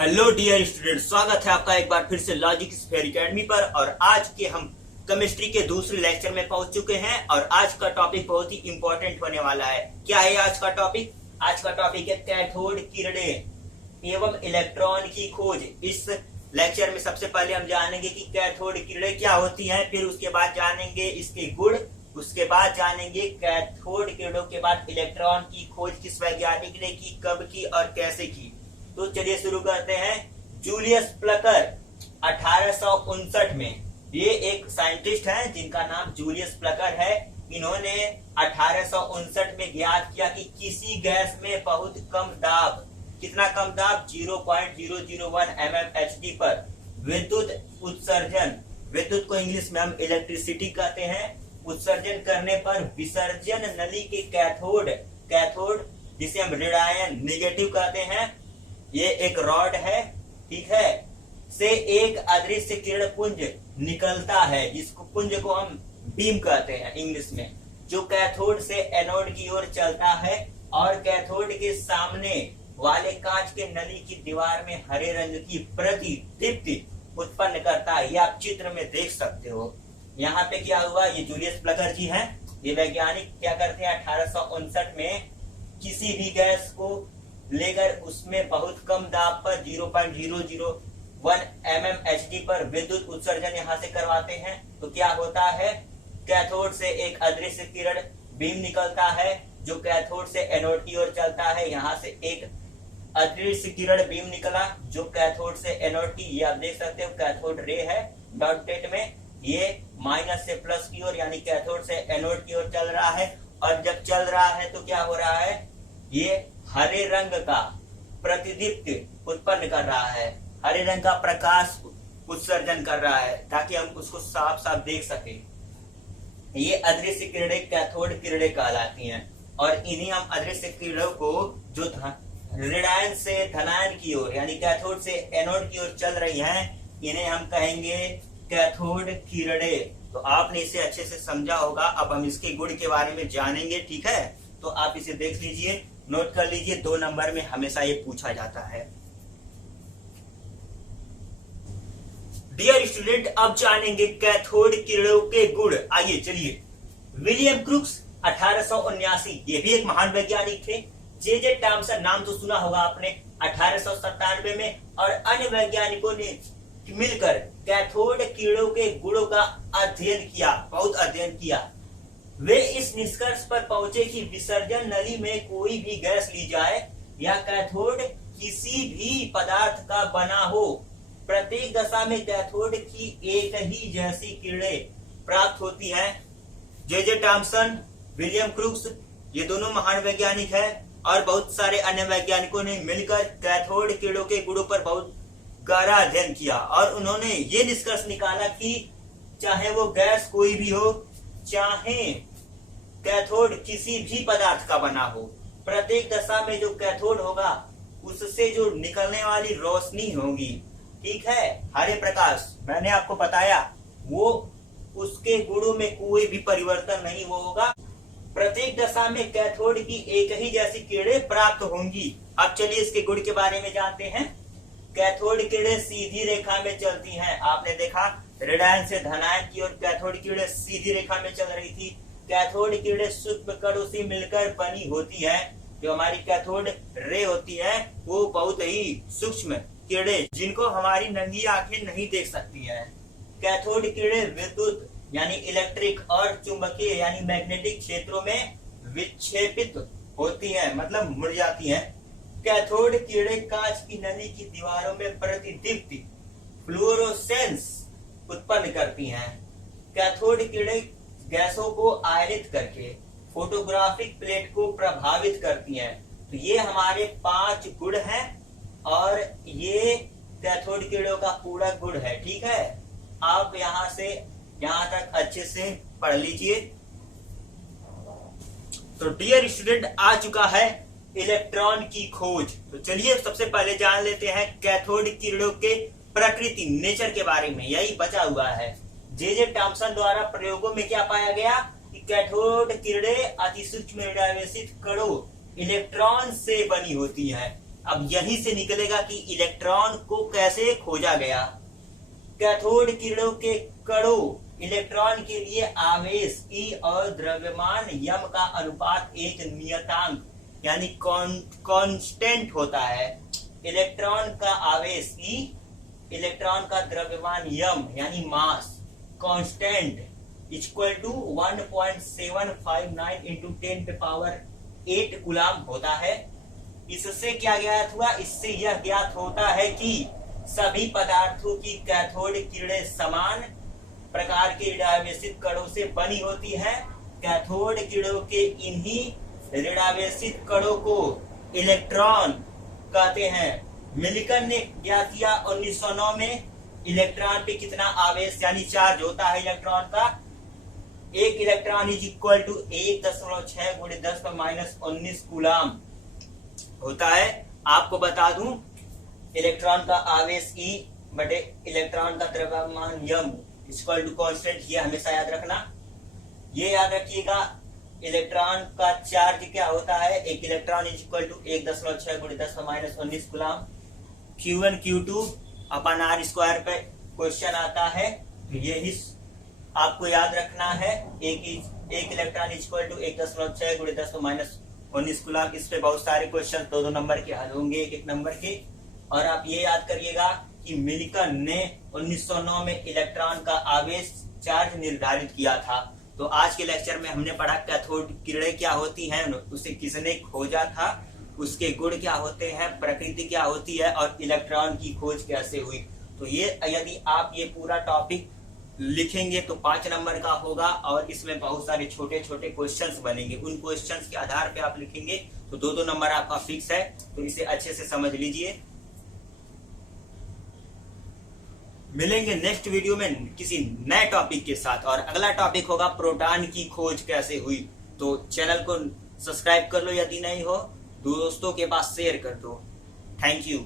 Hello dear student, स्वागत है आपका एक बार फिर से लॉजिक स्फीयर एकेडमी पर। और आज के हम केमिस्ट्री के दूसरे लेक्चर में पहुंच चुके हैं और आज का टॉपिक बहुत ही इंपॉर्टेंट होने वाला है। क्या है आज का टॉपिक? आज का टॉपिक है कैथोड किरणें एवं इलेक्ट्रॉन की खोज। इस लेक्चर में सबसे पहले हम जानेंगे कि कैथोड किरणें क्या होती हैं, फिर उसके बाद जानेंगे इसके गुण, उसके बाद जानेंगे कैथोड किरणों के बाद इलेक्ट्रॉन की खोज किस वैज्ञानिक ने की, कब की और कैसे की। तो चलिए शुरू करते हैं। जूलियस प्लकर 1859 में, ये एक साइंटिस्ट हैं जिनका नाम जूलियस प्लकर है। इन्होंने 1859 में ज्ञात किया कि किसी गैस में बहुत कम दाब, कितना कम दाब, 0.001 mmHg पर विद्युत उत्सर्जन, विद्युत को इंग्लिश में हम इलेक्ट्रिसिटी कहते हैं, उत्सर्जन करने पर विसर्जन नली के कैथोड जिसे हम ऋणायन नेगेटिव कहते हैं, ये एक रॉड है, ठीक है, से एक अदृश्य किरण पुंज निकलता है, जिसको पुंज को हम बीम कहते हैं इंग्लिश में, जो कैथोड से एनोड की ओर चलता है और कैथोड के सामने वाले कांच के नली की दीवार में हरे रंग की प्रतिदीप्ति उत्पन्न करता है। ये आप चित्र में देख सकते हो। यहाँ पे क्या हुआ, ये जूलियस प्लकर जी हैं, ये वैज्ञानिक क्या करते हैं, 1859 में किसी भी गैस को लेकर उसमें बहुत कम दाब पर 0.001 mmHg पर विद्युत उत्सर्जन यहाँ से करवाते हैं। तो क्या होता है, कैथोड से एक अदृश्य किरण बीम निकलता है जो कैथोड से एनोड की ओर चलता है। यहाँ से एक अदृश्य किरण बीम निकला जो कैथोड से एनोड की, ये आप देख सकते हो कैथोड रे है डॉटेड में, ये माइनस से प्लस की ओर यानी कैथोड से एनोड की ओर चल रहा है। और जब चल रहा है तो क्या हो रहा है, ये हरे रंग का प्रतिदीप्ति उत्पन्न कर रहा है, हरे रंग का प्रकाश उत्सर्जन कर रहा है ताकि हम उसको साफ साफ देख सके। ये अदृश्य किरणें कैथोड किरणें कहलाती हैं और इन्हीं हम अदृश्य किरणों को जो ऋणायन से धनायन की ओर यानी कैथोड से एनोड की ओर चल रही हैं, इन्हें हम कहेंगे कैथोड किरणें। तो आपने इसे अच्छे से समझा होगा। अब हम इसके गुण के बारे में जानेंगे, ठीक है, तो आप इसे देख लीजिए, नोट कर लीजिए, 2 नंबर में हमेशा ये पूछा जाता है। डियर स्टूडेंट, अब जानेंगे कैथोड किरणों के गुण। आइए चलिए। विलियम क्रूक्स 1879, ये भी एक महान वैज्ञानिक थे। जे टॉमसन, नाम तो सुना होगा आपने, 1897 में, और अन्य वैज्ञानिकों ने मिलकर कैथोड किरणों के गुणों का अध्ययन किया, बहुत अध्ययन किया। वे इस निष्कर्ष पर पहुंचे कि विसर्जन नली में कोई भी गैस ली जाए या कैथोड किसी भी पदार्थ का बना हो, प्रत्येक दशा में कैथोड की एक ही जैसी किरणें प्राप्त होती हैं। जे टॉमसन, विलियम क्रूक्स, ये दोनों महान वैज्ञानिक हैं और बहुत सारे अन्य वैज्ञानिकों ने मिलकर कैथोड किरणों के गुणों पर बहुत गहरा अध्ययन किया और उन्होंने ये निष्कर्ष निकाला कि चाहे वो गैस कोई भी हो, चाहे कैथोड किसी भी पदार्थ का बना हो, प्रत्येक दशा में जो कैथोड होगा उससे जो निकलने वाली रोशनी होगी, ठीक है, हरे प्रकाश, मैंने आपको बताया, वो उसके गुणों में कोई भी परिवर्तन नहीं होगा। प्रत्येक दशा में कैथोड की एक ही जैसी किरणें प्राप्त होंगी। अब चलिए इसके गुण के बारे में जानते हैं। कैथोड किरणें सीधी रेखा में चलती हैं। आपने देखा ऋणायन से धनायन की ओर कैथोड किरणें सीधी रेखा में चल रही थी। कैथोड किरणें सूक्ष्म कणों से मिलकर बनी होती है। जो हमारी कैथोड रे होती है वो बहुत ही सूक्ष्म किरणें जिनको हमारी नंगी आंखें नहीं देख सकती हैं। कैथोड किरणें विद्युत यानी इलेक्ट्रिक और चुंबकीय यानी मैग्नेटिक क्षेत्रों में विक्षेपित होती हैं, मतलब मुड़ जाती हैं। कैथोड किरणें कांच की नली की दीवारों में प्रतिदीप्ति फ्लोरोसेंस उत्पन्न करती हैं। कैथोड किरणें गैसों को आयनित करके फोटोग्राफिक प्लेट को प्रभावित करती हैं। तो ये हमारे 5 गुण हैं और ये कैथोड किरणों का पूरा गुण है, ठीक है। आप यहाँ से यहाँ तक अच्छे से पढ़ लीजिए। तो डियर स्टूडेंट, आ चुका है इलेक्ट्रॉन की खोज। तो चलिए सबसे पहले जान लेते हैं कैथोड किरणों के प्रकृति, नेचर के बारे में। यही बचा हुआ है। जे टॉमसन द्वारा प्रयोगों में क्या पाया गया कि कैथोड किरणें अति सूक्ष्म रेडियोसित कणों इलेक्ट्रॉन से बनी होती है। अब यहीं से निकलेगा कि इलेक्ट्रॉन को कैसे खोजा गया। कैथोड किरणों के कणों इलेक्ट्रॉन के लिए आवेश E और द्रव्यमान m का अनुपात एक नियतांक यानी कांस्टेंट होता है। इलेक्ट्रॉन का आवेश E, इलेक्ट्रॉन का द्रव्यमान m यानी mass constant equal to 1.759 into 10⁸ coulomb होता है। इससे क्या ज्ञात हुआ? इससे यह ज्ञात होता है कि सभी पदार्थों की कैथोड किरणें समान प्रकार के ऋणावेशित कणों से बनी होती है। कैथोड किरणों के इन्हीं ऋणावेशित कणों को इलेक्ट्रॉन कहते हैं। मिल्टन ने ज्ञात किया 1909 में इलेक्ट्रॉन पे कितना आवेश यानी चार्ज होता है इलेक्ट्रॉन का। एक electron is equal to 1.6 × 10⁻19 coulomb होता है। आपको बता दूं इलेक्ट्रॉन का आवेश E बटे इलेक्ट्रॉन का द्रव्यमान m इक्वल टू कांस्टेंट, ये हमेशा याद रखना। ये याद रखिएगा इलेक्ट्रॉन का चार्ज क्या होता है। एक electron is equal to 1.6 × 10⁻19 coulomb. Q1 Q2 अपन r² पे क्वेश्चन आता है, यही आपको याद रखना है। एक electron is equal to 1.6 × 10⁻19 coulomb. इस पे बहुत सारे क्वेश्चन 2-2 नंबर के हल होंगे, 1-1 नंबर के। और आप ये याद करिएगा कि मिल्टन ने 1909 में इलेक्ट्रॉन का आवेश चार्ज निर्धारित किया था। तो आज के लेक्चर में हमने पढ़ा कैथोड किरणें क्या होती हैं, उसे किसने खोजा था, उसके गुण क्या होते हैं, प्रकृति क्या होती है और इलेक्ट्रॉन की खोज कैसे हुई। तो ये यदि आप ये पूरा टॉपिक लिखेंगे तो 5 नंबर का होगा और इसमें बहुत सारे छोटे छोटे क्वेश्चंस बनेंगे। उन क्वेश्चंस के आधार पे आप लिखेंगे तो 2-2 नंबर आपका फिक्स है। तो इसे अच्छे से समझ लीजिए। मिलेंगे नेक्स्ट वीडियो में किसी नए टॉपिक के साथ और अगला टॉपिक होगा प्रोटॉन की खोज कैसे हुई। तो चैनल को सब्सक्राइब कर लो यदि नहीं हो, दोस्तों के पास शेयर कर दो। Thank you.